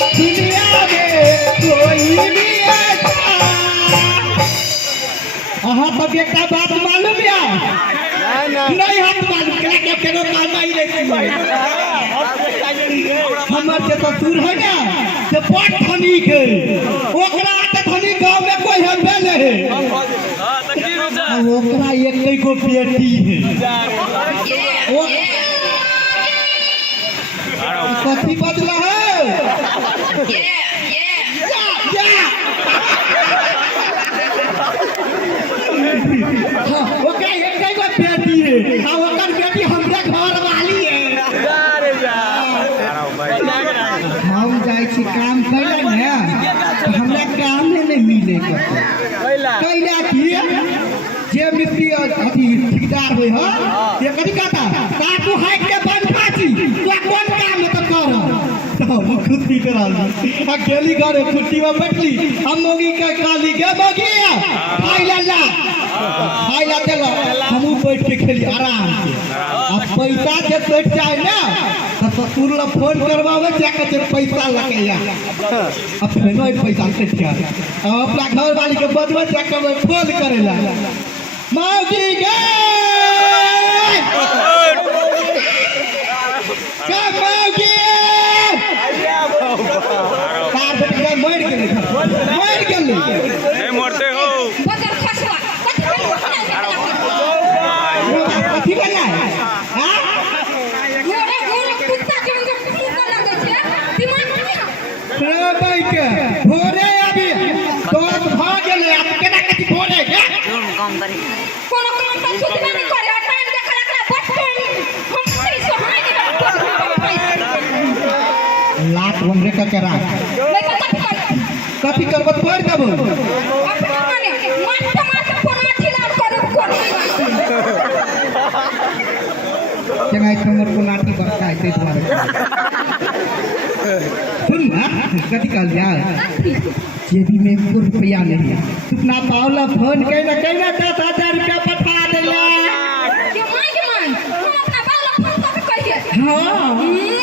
दुनिया में कोई भी ऐसा। अहाँ तो बेटा बात मालूम या नहीं हाथ मालूम क्या क्या केनो काम आई रे हमर जे ससुर है ना से बड़ धनिक है ओकरा त धनिक गांव में कोई है भेले है हां त की रुजा ओकरा एकई गो बेटी है ओ कथी बदला है ओकरा एकई गो बेटी है आ ओकर बेटी हमरे घर वाली है हम जाए छी काम कैला ने हमरा काम नहीं मिले कैला की जे मिस्त्री अथी ठेकेदार होय ह से कथी कहता काटू हाइट के बंद फाची तू कौन काम में तो कर तो खुशी कराल आ गेली घरे कुर्सी में बैठली हम मोगी के काली के मोगी खाइला चलो हमू बैठ के खेली आराम से अब पैसा जे कट जाए ना तो ससुर ला फोन करवावे जाके जे पैसा लगेया अब फेनो पैसा कट गया अब अपना घर वाली के बदवा जाके फोन करेला मौगी गे का मौगी कार पे मर गेली ए मरते हो बकर खसवा कथी बोला हां मोरे गोल कुत्ता के मुंह को लगे छे दिमाग में रे भाई के भोरे अभी तो भाग गेले अब केना कथी भोरे के काम करे कोनो काम तो खुद में नहीं करे टाइम देखला एकरा बचपन हम पैसा हां नहीं लात हमरे का करा कथी करबत पड़ देबो चंगाई हमर को लाठी बरका है ते द्वारा सुन ना कथी कहल जा जेबी में 1 रुपया नहीं है तू अपना पावला फोन कहना 10,000 रुपया पठा देला के मां हम अपना पावला फोन कर कहिए हां